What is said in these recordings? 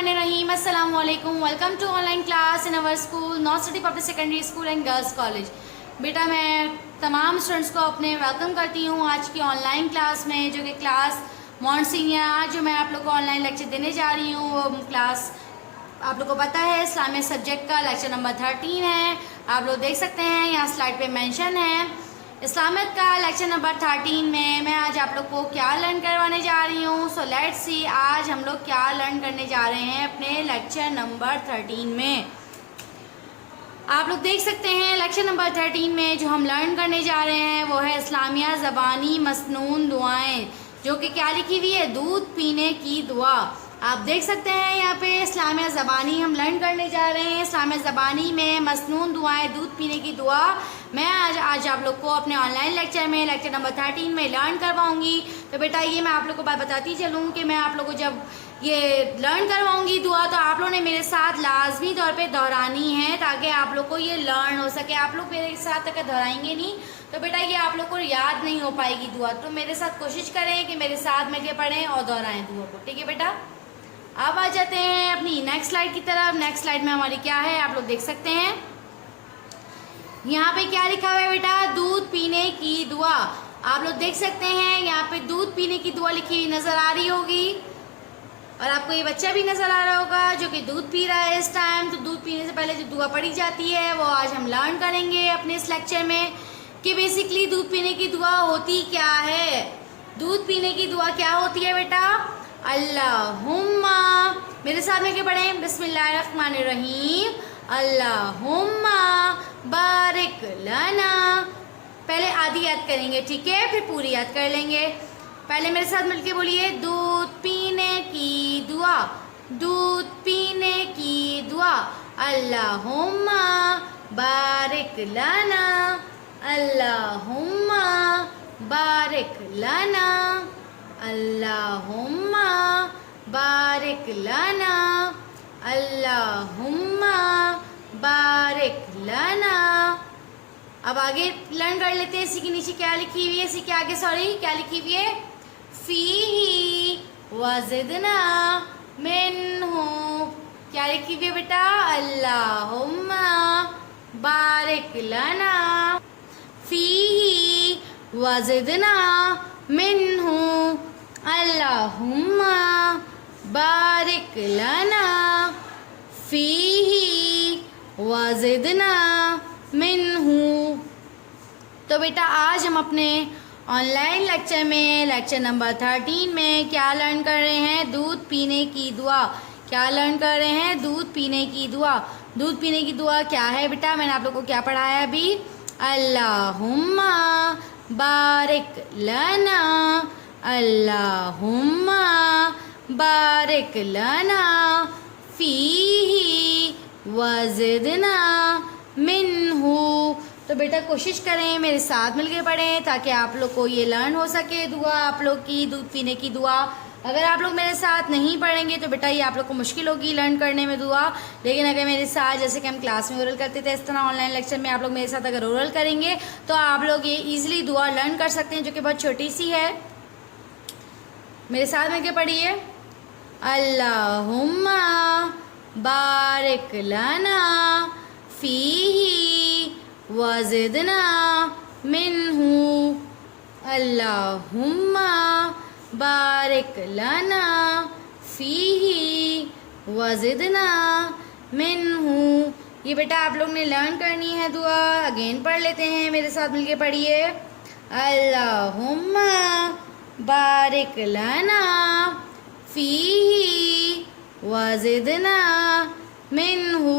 बिस्मिल्लाहिर्रहमानिर्रहीम। अस्सलाम वालेकुम। Welcome to online class in our school North City Public Secondary School and girls college. बेटा मैं तमाम स्टूडेंट्स को अपने वेलकम करती हूँ आज की ऑनलाइन क्लास में, जो कि क्लास मॉन्सिनियर। आज जो मैं आप लोग को ऑनलाइन लेक्चर देने जा रही हूँ वो क्लास आप लोग को पता है इस्लामिक सब्जेक्ट का लेक्चर नंबर 13 है। आप लोग देख सकते हैं यहाँ स्लाइड पे मेंशन है इस्लामिक का लेक्चर नंबर 13 में मैं आज आप लोग को क्या लर्न करवाने जा रही हूँ। सो लेट्स सी आज हम लोग क्या लर्न करने जा रहे हैं अपने लेक्चर नंबर 13 में। आप लोग देख सकते हैं लेक्चर नंबर 13 में जो हम लर्न करने जा रहे हैं वो है इस्लामिया ज़बानी मसनून दुआएं, जो कि क्या लिखी हुई है, दूध पीने की दुआ। आप देख सकते हैं यहाँ पे इस्लामिया ज़बानी हम लर्न करने जा रहे हैं। इस्लामिया ज़बानी में मसनून दुआएं, दूध पीने की दुआ मैं आज आप लोग को अपने ऑनलाइन लेक्चर में लेक्चर नंबर 13 में लर्न करवाऊंगी। तो बेटा ये मैं आप लोग को बात बताती चलूँ कि मैं आप लोग को जब ये लर्न करवाऊंगी दुआ तो आप लोगों ने मेरे साथ लाजमी तौर पे दोहरानी है ताकि आप लोग को ये लर्न हो सके। आप लोग मेरे साथ अगर दोहराएंगे नहीं तो बेटा ये आप लोग को याद नहीं हो पाएगी दुआ। तो मेरे साथ कोशिश करें कि मेरे साथ मिलकर पढ़ें और दोहराएं दुआ को, ठीक है बेटा। अब आ जाते हैं अपनी नेक्स्ट स्लाइड की तरफ। नेक्स्ट स्लाइड में हमारी क्या है आप लोग देख सकते हैं। यहाँ पे क्या लिखा हुआ है बेटा, दूध पीने की दुआ। आप लोग देख सकते हैं यहाँ पे दूध पीने की दुआ लिखी हुई नजर आ रही होगी और आपको ये बच्चा भी नजर आ रहा होगा जो कि दूध पी रहा है इस टाइम। तो दूध पीने से पहले जो दुआ पढ़ी जाती है वो आज हम लर्न करेंगे अपने इस लेक्चर में कि बेसिकली दूध पीने की दुआ होती क्या है। दूध पीने की दुआ क्या होती है बेटा, अल्लाहुम्मा, मेरे साथ में क्या पढ़ें, बिस्मिल्लाहिर्रहमानिर्रहीम, अल्लाहुम्मा बारिक लना। पहले आधी याद करेंगे, ठीक है, फिर पूरी याद कर लेंगे। पहले मेरे साथ मिलके बोलिए, दूध पीने की दुआ, दूध पीने की दुआ, अल्लाहुम्मा बारिक लना, अल्लाहुम्मा बारिक लना, अल्लाहुम्मा बारिक लना, अल्लाहुम्मा बारिक लना। अब आगे लर्न कर लेते हैं। इसी के नीचे क्या लिखी हुई है, इसी के आगे सॉरी क्या लिखी हुई है, फीही वज़िदना मिन्हु। क्या लिखी हुई है बेटा, अल्लाहुम्मा बारिक लना फीही वज़िदना मिन्हु, अल्लाहुम्मा बारिक लना फीही वज़िदना मिन्हु। तो बेटा आज हम अपने ऑनलाइन लेक्चर में लेक्चर नंबर 13 में क्या लर्न कर रहे हैं, दूध पीने की दुआ। क्या लर्न कर रहे हैं, दूध पीने की दुआ। दूध पीने की दुआ क्या है बेटा, मैंने आप लोग को क्या पढ़ाया अभी, अल्लाहुम्मा बारिक लना, अल्लाहुम्मा बारिक लना फीही वज़िदना मिन्हु। तो बेटा कोशिश करें मेरे साथ मिलकर पढ़ें ताकि आप लोग को ये लर्न हो सके दुआ आप लोग की, दूध पीने की दुआ। अगर आप लोग मेरे साथ नहीं पढ़ेंगे तो बेटा ये आप लोग को मुश्किल होगी लर्न करने में दुआ। लेकिन अगर मेरे साथ जैसे कि हम क्लास में ओरल करते थे इस तरह ऑनलाइन लेक्चर में आप लोग मेरे साथ अगर ओरल करेंगे तो आप लोग ये ईजिली दुआ लर्न कर सकते हैं, जो कि बहुत छोटी सी है। मेरे साथ मिलकर पढ़िए, अल्लाहुम्मा बारिक लना फीही वज़िदना मिन्हु, अल्लाहुम्मा बारिक लना फीही वज़िदना मिन्हु। ये बेटा आप लोग ने लर्न करनी है दुआ। अगेन पढ़ लेते हैं, मेरे साथ मिलके पढ़िए, अल्लाहुम्मा बारिक लना फीही वज़िदना मिन्हु,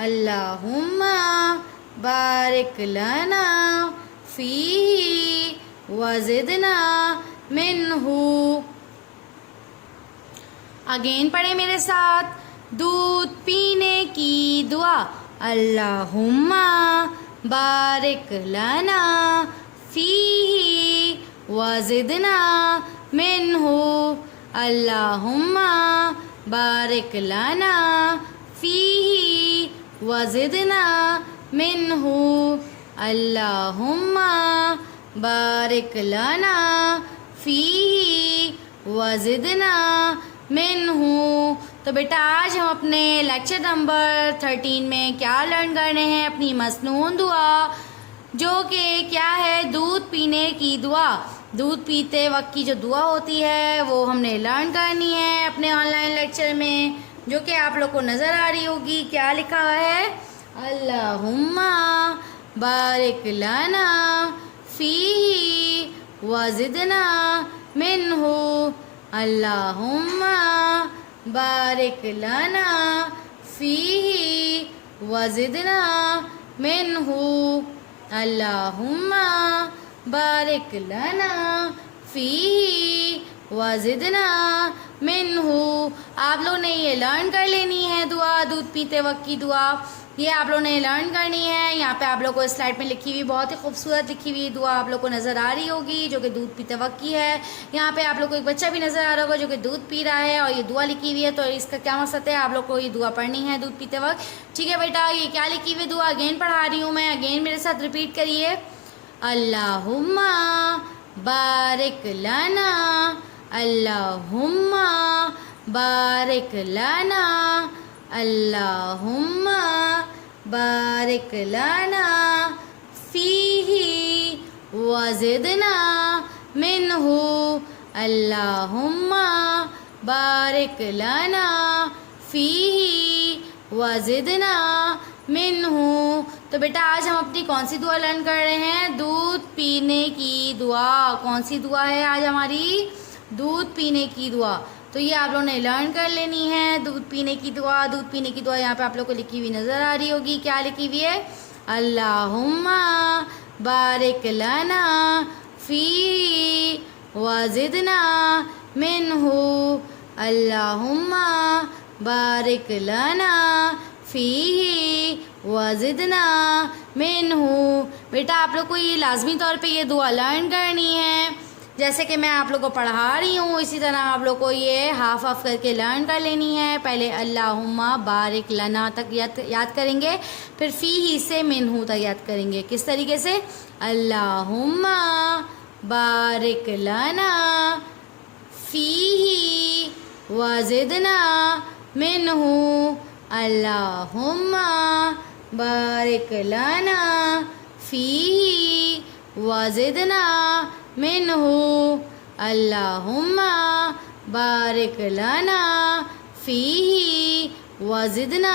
अल्लाहुम्मा बारिक लना फीही वज़िदना मिन्हु। अगेन पढ़े मेरे साथ, दूध पीने की दुआ, अल्लाहुम्मा बारिक लना फीही वज़िदना मिन्हु, अल्लाहुम्मा बारिक लना फीही वज़िदना मिन्हु, अल्लाहुम्मा बारिक लना फीही वज़िदना मिन्हु। तो बेटा आज हम अपने लेक्चर नंबर 13 में क्या लर्न कर रहे हैं, अपनी मसनून दुआ, जो कि क्या है, दूध पीने की दुआ। दूध पीते वक्त की जो दुआ होती है वो हमने लर्न करनी है अपने ऑनलाइन लेक्चर में, जो कि आप लोग को नज़र आ रही होगी। क्या लिखा हुआ है, अल्लाहुम्मा बारिक लना फीही वज़िदना मिन्हु। अल्लाहुम्मा बारिक लना फीही वज़िदना मिन्हु। अल्लाहुम्मा बारिक लना फीही वज़िदना मिन्हु। आप लोग ने ये लर्न कर लेनी है दुआ, दूध पीते वक्त की दुआ, ये आप लोगों ने लर्न करनी है। यहाँ पे आप लोग को स्लाइड में लिखी हुई बहुत ही खूबसूरत लिखी हुई दुआ आप लोग को नज़र आ रही होगी, जो कि दूध पीते वक्त की है। यहाँ पे आप लोग को एक बच्चा भी नज़र आ रहा होगा जो कि दूध पी रहा है, और ये दुआ लिखी हुई है। तो इसका क्या मकसद है, आप लोग को ये दुआ पढ़नी है दूध पीते वक्त। ठीक है बेटा, ये क्या लिखी हुई दुआ अगेन पढ़ा रही हूँ मैं, अगेन मेरे साथ रिपीट करिए। अल्लाहुम्मा बारिक लना, अल्लाहुम्मा बारिक लना, अल्लाहुम्मा बारिक लना फीही वज़िदना मिन्हु। अल्लाहुम्मा बारिक लना फीही वज़िदना मिन्हु। तो बेटा आज हम अपनी कौन सी दुआ लर्न कर रहे हैं, दूध पीने की दुआ। कौन सी दुआ है आज हमारी, दूध पीने की दुआ। तो ये आप लोगों ने लर्न कर लेनी है, दूध पीने की दुआ। दूध पीने की दुआ यहाँ पे आप लोग को लिखी हुई नज़र आ रही होगी। क्या लिखी हुई है, अल्लाहुम्मा बारिक लना फी वज़िदना मिन्हु। अल्लाहुम्मा बारिक लना फीही वज़िदना मिन्हु। बेटा आप लोग को ये लाजमी तौर पे ये दुआ लर्न करनी है, जैसे कि मैं आप लोग को पढ़ा रही हूँ इसी तरह आप लोग को ये हाफ हाफ करके लर्न कर लेनी है। पहले अल्लाहुम्मा बारिक लना तक याद करेंगे, फिर फ़ीही से मिन्हु तक याद करेंगे। किस तरीके से, अल्लाहुम्मा बारिक लना फ़ीही वज़िदना मिन्हु। अल्लाहुम्मा बारिक लना फ़ीही वज़िदना मिन्हु। अल्लाहुम्मा बारिक लना फ़ीही वज़िदना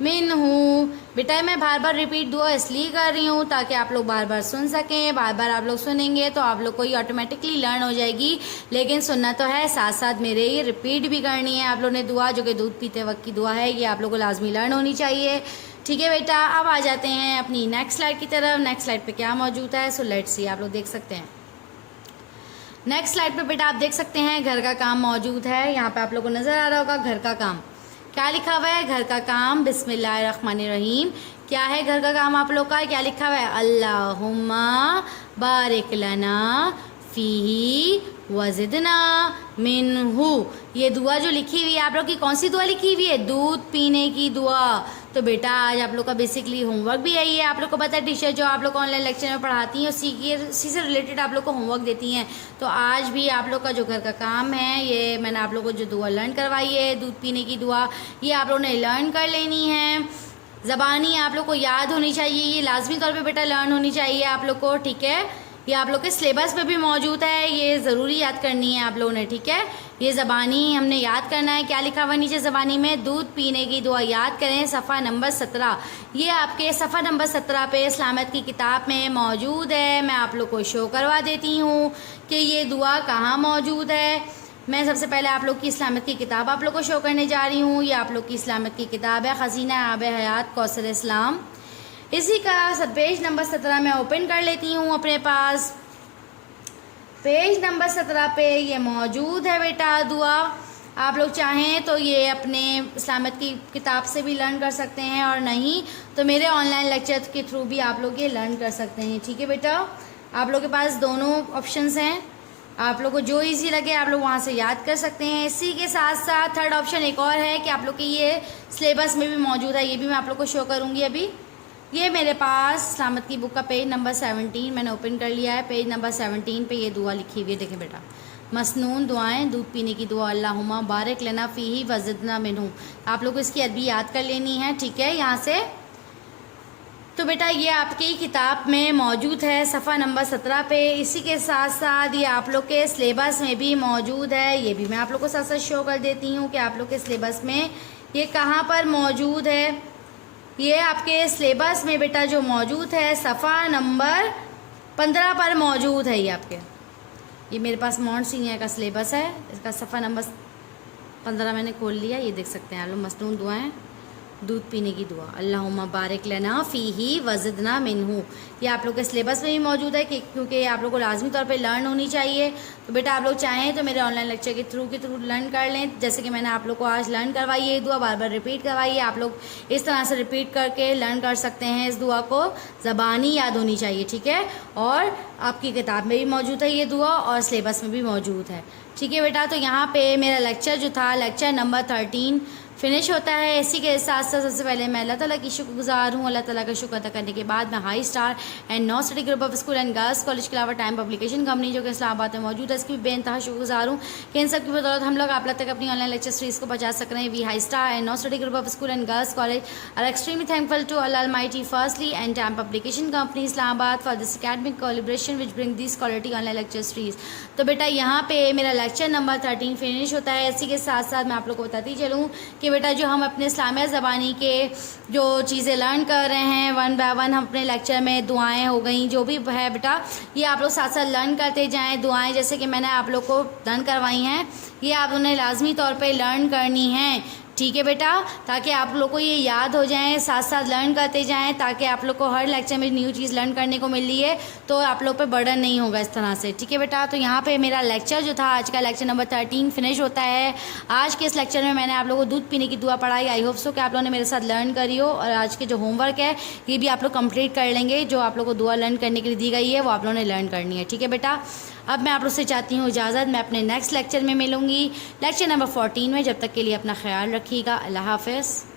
मिन्हु। बेटा मैं बार बार रिपीट दुआ इसलिए कर रही हूँ ताकि आप लोग बार बार सुन सकें। बार बार आप लोग सुनेंगे तो आप लोग को ये ऑटोमेटिकली लर्न हो जाएगी, लेकिन सुनना तो है, साथ साथ मेरे ये रिपीट भी करनी है आप लोग ने दुआ, जो कि दूध पीते वक्त की दुआ है। ये आप लोग को लाजमी लर्न होनी चाहिए। ठीक है बेटा, अब आ जाते हैं अपनी नेक्स्ट स्लाइड की तरफ। नेक्स्ट स्लाइड पे क्या मौजूद है, सो लेट्स सी। आप लोग देख सकते हैं नेक्स्ट स्लाइड पे बेटा आप देख सकते हैं घर का काम मौजूद है। यहाँ पे आप लोग को नज़र आ रहा होगा घर का काम। क्या लिखा हुआ है, घर का काम, बिस्मिल्लाहिर्रहमानिर्रहीम। क्या है घर का काम आप लोग का, क्या लिखा हुआ है, अल्लाहुम्मा बारिक लना फ़ीही वज़िदना मिन्हु। ये दुआ जो लिखी हुई है आप लोग की, कौन सी दुआ लिखी हुई है, दूध पीने की दुआ। तो बेटा आज आप लोग का बेसिकली होमवर्क भी यही है। आप लोग को पता है टीचर जो आप लोग को ऑनलाइन लेक्चर में पढ़ाती हैं उसी से रिलेटेड आप लोग को होमवर्क देती हैं। तो आज भी आप लोग का जो घर का काम है, ये मैंने आप लोग को जो दुआ लर्न करवाई है दूध पीने की दुआ, ये आप लोगों ने लर्न कर लेनी है। ज़बानी आप लोग को याद होनी चाहिए, ये लाजमी तौर पे बेटा लर्न होनी चाहिए आप लोग को। ठीक है, ये आप लोग के सिलेबस पे भी मौजूद है, ये ज़रूरी याद करनी है आप लोगों ने। ठीक है, ये ज़बानी हमने याद करना है। क्या लिखा हुआ नीचे ज़बानी में, दूध पीने की दुआ याद करें, सफ़ा नंबर 17। ये आपके सफ़ा नंबर 17 पे इस्लामियत की किताब में मौजूद है। मैं आप लोग को शो करवा देती हूँ कि ये दुआ कहाँ मौजूद है। मैं सबसे पहले आप लोग की इस्लामियत की किताब आप लोग को शो करने जा रही हूँ। ये आप लोग की इस्लामियत की किताब है, खज़ीना आब हयात कौसर इस्लाम। इसी का पेज नंबर 17 मैं ओपन कर लेती हूँ अपने पास। पेज नंबर 17 पे ये मौजूद है बेटा दुआ। आप लोग चाहें तो ये अपने इस्लामियत की किताब से भी लर्न कर सकते हैं, और नहीं तो मेरे ऑनलाइन लेक्चर के थ्रू भी आप लोग ये लर्न कर सकते हैं। ठीक है बेटा, आप लोग के पास दोनों ऑप्शंस हैं, आप लोग को जो इजी लगे आप लोग वहाँ से याद कर सकते हैं। इसी के साथ साथ थर्ड ऑप्शन एक और है कि आप लोग के ये सिलेबस में भी मौजूद है, ये भी मैं आप लोग को शो करूँगी अभी। ये मेरे पास इस्लामियत की बुक का पेज नंबर 17 मैंने ओपन कर लिया है। पेज नंबर 17 पे ये दुआ लिखी हुई है, देखें बेटा। मसनून दुआएं, दूध पीने की दुआ, अल्लाहुम्मा बारिक लना फ़ीही वज़िदना मिन्हु। आप लोग को इसकी अरबी याद कर लेनी है, ठीक है, यहाँ से। तो बेटा ये आपकी किताब में मौजूद है सफ़ा नंबर 17 पे। इसी के साथ साथ ये आप लोग के सिलेबस में भी मौजूद है, ये भी मैं आप लोग को साथ साथ शो कर देती हूँ कि आप लोग के सिलेबस में ये कहाँ पर मौजूद है। ये आपके सिलेबस में बेटा जो मौजूद है सफ़ा नंबर 15 पर मौजूद है। ये मेरे पास मॉन्ट सीनियर का सिलेबस है, इसका सफ़ा नंबर 15 मैंने खोल लिया। ये देख सकते हैं आप लोग, मसनून दुआएं, दूध पीने की दुआ, अल्लाहुम्मा बारिक लना फ़ीही वज़िदना मिन्हु। ये आप लोग के सिलेबस में भी मौजूद है क्योंकि ये आप लोग को लाजमी तौर पे लर्न होनी चाहिए। तो बेटा आप लोग चाहें तो मेरे ऑनलाइन लेक्चर के थ्रू लर्न कर लें, जैसे कि मैंने आप लोग को आज लर्न करवाई है। ये दुआ बार बार रिपीट करवाइए, आप लोग इस तरह से रिपीट करके लर्न कर सकते हैं। इस दुआ को ज़बानी याद होनी चाहिए, ठीक है। और आपकी किताब में भी मौजूद है ये दुआ और सिलेबस में भी मौजूद है, ठीक है बेटा। तो यहाँ पे मेरा लेक्चर जो था, लेक्चर नंबर 13 फिनिश होता है। इसी के साथ साथ सबसे पहले मैं अल्लाह ताला की शुक्रगुजार हूँ। अल्लाह ताला का शुक्र अदा करने के बाद मैं high star and know study group of school and girls college के अलावा टाइम पब्लिकेशन कंपनी जो कि इस्लामाबाद में मौजूद है, इसकी भी बेइंतहा शुक्रगुजार हूँ कि इन सब की बदौलत हम लोग आप लोग तक अपनी ऑनलाइन लेक्चर सीरीज को पहुँचा सक रहे हैं। We high star and know study group of school and girls college are extremely thankful to Allah almighty firstly and time publication company Islamabad for this academic collaboration which bring this quality online lecture series. तो बेटा यहाँ पे मेरा lecture number 13 finish होता है। इसी के साथ साथ मैं आप लोग को बताती चलूँ कि बेटा जो हम अपने इस्लामिया ज़बानी के जो चीज़ें लर्न कर रहे हैं वन बाय वन, हम अपने लेक्चर में दुआएं हो गई, जो भी है बेटा ये आप लोग साथ साथ लर्न करते जाएं। दुआएं जैसे कि मैंने आप लोग को लर्न करवाई हैं, ये आप उन्हें लाजमी तौर पे लर्न करनी है, ठीक है बेटा, ताकि आप लोग को ये याद हो जाएं। साथ साथ लर्न करते जाएं ताकि आप लोग को हर लेक्चर में न्यू चीज़ लर्न करने को मिल रही है तो आप लोग पे बर्डन नहीं होगा इस तरह से, ठीक है बेटा। तो यहाँ पे मेरा लेक्चर जो था आज का लेक्चर नंबर 13 फिनिश होता है। आज के इस लेक्चर में मैंने आप लोगों को दूध पीने की दुआ पढ़ाई। आई होप सो कि आप लोगों ने मेरे साथ लर्न करी हो और आज के जो होमवर्क है ये भी आप लोग कंप्लीट कर लेंगे। जो आप लोग को दुआ लर्न करने के लिए दी गई है वो आप लोगों ने लर्न करनी है, ठीक है बेटा। अब मैं आप लोग से चाहती हूँ इजाज़त, मैं अपने नेक्स्ट लेक्चर में मिलूँगी लेक्चर नंबर 14 में। जब तक के लिए अपना ख्याल रखिएगा, अल्लाह हाफ़िज़।